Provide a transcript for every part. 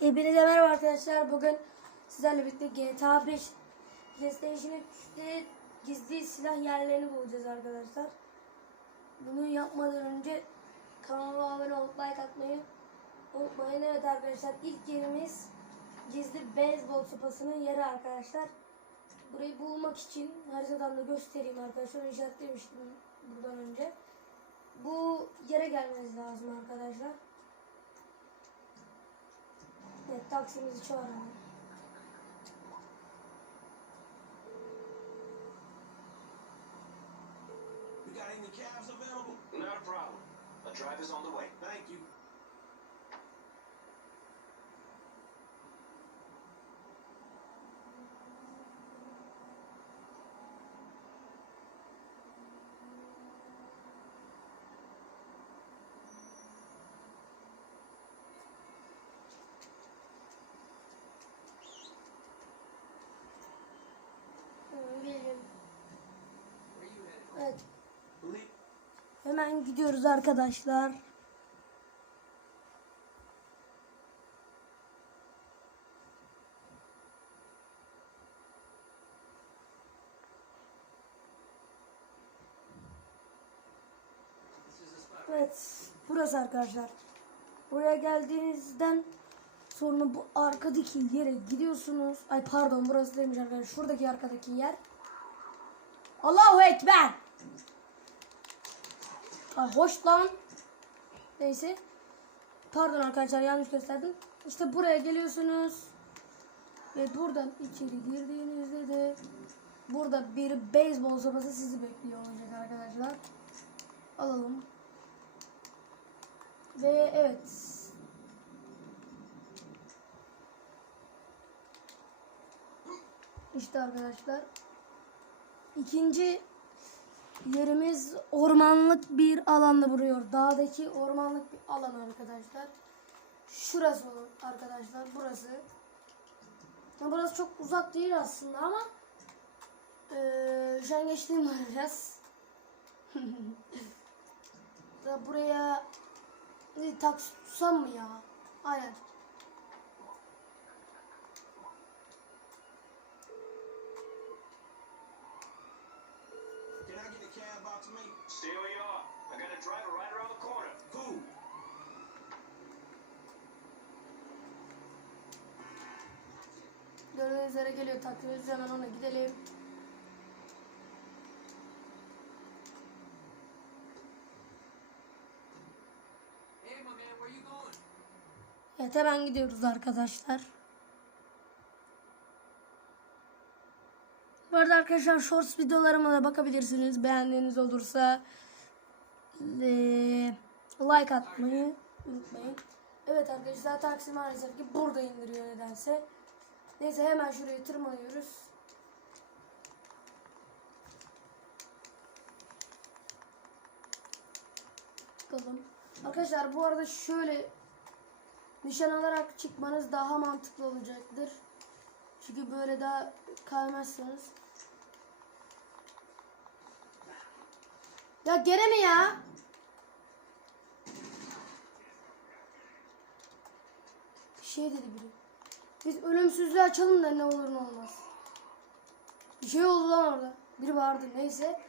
Hepinize merhaba arkadaşlar. Bugün sizlerle birlikte GTA 5 PlayStation 3'te gizli silah yerlerini bulacağız arkadaşlar. Bunu yapmadan önce kanalıma abone olup like atmayı unutmayın. Evet arkadaşlar ilk yerimiz gizli beyzbol sopasının yeri arkadaşlar. Burayı bulmak için haritadan da göstereyim arkadaşlar. İşaretlemiştim buradan önce. Bu yere gelmeniz lazım arkadaşlar. Evet taksimizi çağıralım. You got any cabs available? Not a problem. A driver's on the way. Hemen gidiyoruz arkadaşlar. Evet, burası arkadaşlar. Buraya geldiğinizden sonra bu arkadaki yere gidiyorsunuz. Ay pardon burası değilmiş arkadaşlar. Şuradaki arkadaki yer. Allahu Ekber. Ay hoş lan. Neyse. Pardon arkadaşlar yanlış gösterdim. İşte buraya geliyorsunuz. Ve buradan içeri girdiğinizde de burada bir beyzbol sopası sizi bekliyor olacak arkadaşlar. Alalım. Ve evet. İşte arkadaşlar. İkinci yerimiz ormanlık bir alanda vuruyor. Dağdaki ormanlık bir alan arkadaşlar. Şurası arkadaşlar. Burası. Ya burası çok uzak değil aslında ama eee şu an var biraz. buraya ne taksi tutsam mı ya? Aynen. Üzere geliyor taksimiz hemen ona gidelim. Evet hemen gidiyoruz arkadaşlar. Bu arada arkadaşlar shorts videolarıma da bakabilirsiniz. Beğendiğiniz olursa eee, like atmayı unutmayın. Evet arkadaşlar taksi maalesef ki burada indiriyor nedense. Neyse hemen şuraya tırmanıyoruz. Bakalım. Arkadaşlar bu arada şöyle nişan alarak çıkmanız daha mantıklı olacaktır. Çünkü böyle daha kaymazsınız. Ya gene mi ya? Bir şey dedi biri. Biz ölümsüzlüğü açalım da ne olur ne olmaz. Bir şey oldu lan orada. Biri vardı neyse.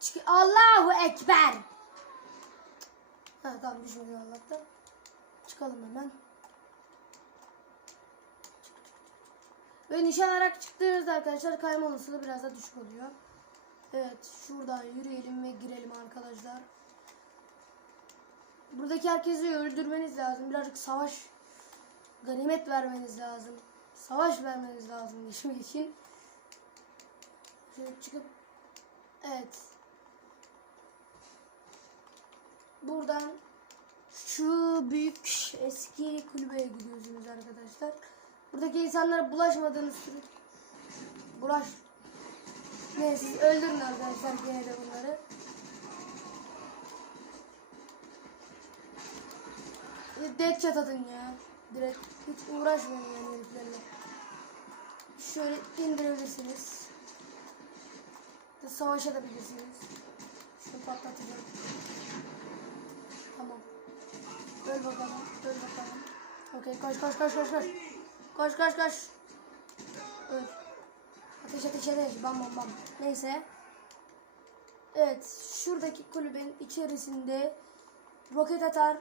Çık Allahu Ekber. Ha tamam düşmedi Allah'tan. Çıkalım hemen. Ve nişan alarak çıktığınızda arkadaşlar kayma olasılığı biraz da düşük oluyor. Evet şuradan yürüyelim ve girelim arkadaşlar. Buradaki herkesi öldürmeniz lazım. Birazcık savaş ganimet vermeniz lazım. Savaş vermeniz lazım geçmek için. Şöyle çıkıp evet. Buradan şu büyük eski kulübeye gidiyorsunuz arkadaşlar. Buradaki insanlara bulaşmadığınız sürü bulaş ne siz öldürün arkadaşlar gene bunları. E, Deadshot atın ya. Direkt hiç uğraşmayın yani heriflerle. Şöyle indirebilirsiniz. De savaşabilirsiniz. Şunu patlatacağım. Tamam. Öl bakalım, öl bakalım. Okey koş koş koş koş koş. Koş koş koş. Öl. Ateş ateş ateş. Bam bam bam. Neyse. Evet. Şuradaki kulübenin içerisinde roket atar,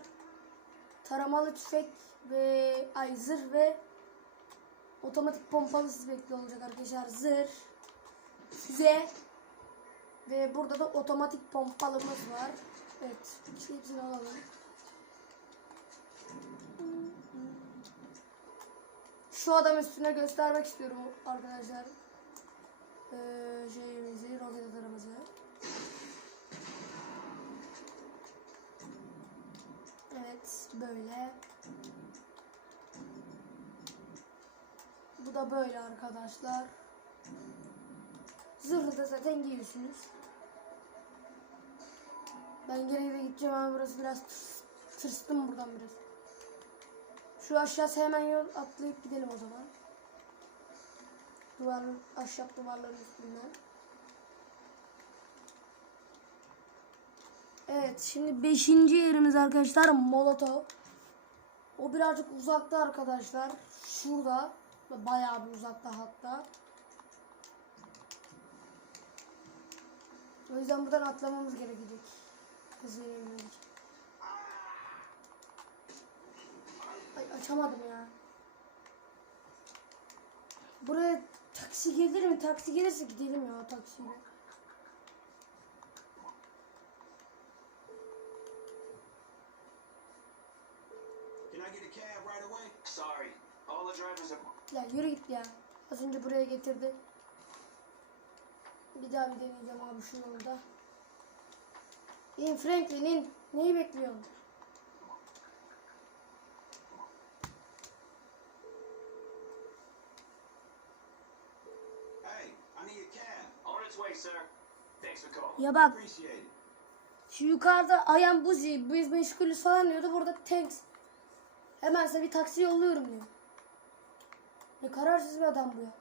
taramalı tüfek ve ay zırh ve otomatik pompalı sizi bekliyor olacak arkadaşlar. Zırh, füze ve burada da otomatik pompalımız var. Evet. Şu hepsini alalım. Şu adam üstüne göstermek istiyorum arkadaşlar. Ee, şeyimizi, roket atarımızı. Evet, böyle. Bu da böyle arkadaşlar. Zırhı da zaten giyiyorsunuz. Ben geriye de gideceğim ama burası biraz tırs- tırstım buradan biraz. Şu aşağısı hemen yol atlayıp gidelim o zaman. Duvar, ahşap duvarların üstünden. Evet şimdi beşinci yerimiz arkadaşlar Molotov. O birazcık uzakta arkadaşlar. Şurada. Bayağı bir uzakta hatta. O yüzden buradan atlamamız gerekecek. Hızlı inebilmek için. Ay açamadım ya. Buraya taksi gelir mi? Taksi gelirse gidelim ya taksiyle. Ya. Az önce buraya getirdi. Bir daha bir deneyeceğim abi şu yolda. İn Franklin in. Neyi bekliyorsun? Hey, I need a cab. On its way, sir. Thanks for calling. Ya bak şu yukarıda Ayan Buzi biz meşgulüz falan diyordu. Burada Tanks. Hemen size bir taksi yolluyorum diyor. Ne kararsız bir adam bu ya.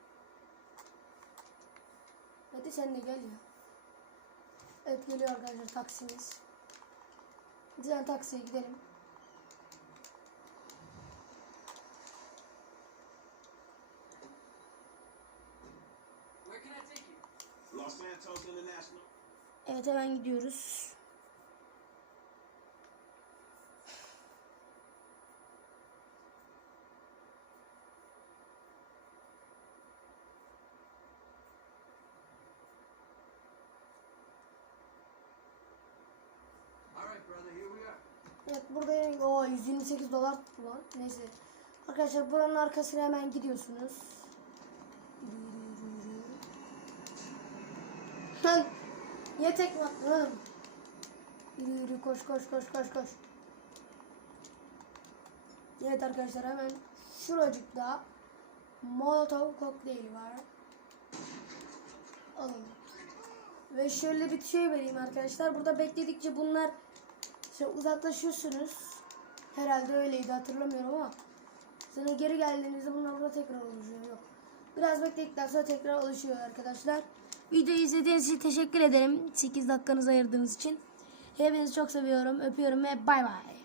Hadi sen de gel ya. Evet geliyor arkadaşlar taksimiz. Güzel taksiye gidelim. Where can I take you? Los Santos International. Evet hemen gidiyoruz. Evet burada o 128 dolar tuttu lan. Neyse. Arkadaşlar buranın arkasına hemen gidiyorsunuz. Lan niye tekme attın? Yürü yürü koş koş koş koş koş. Evet arkadaşlar hemen şuracıkta Molotov kokteyli var. Alın. Ve şöyle bir şey vereyim arkadaşlar. Burada bekledikçe bunlar işte uzaklaşıyorsunuz. Herhalde öyleydi hatırlamıyorum ama. Sonra geri geldiğinizde bunlar burada tekrar oluşuyor. Yok. Biraz bekledikten sonra tekrar oluşuyor arkadaşlar. Videoyu izlediğiniz için teşekkür ederim. 8 dakikanızı ayırdığınız için. Hepinizi çok seviyorum. Öpüyorum ve bay bay.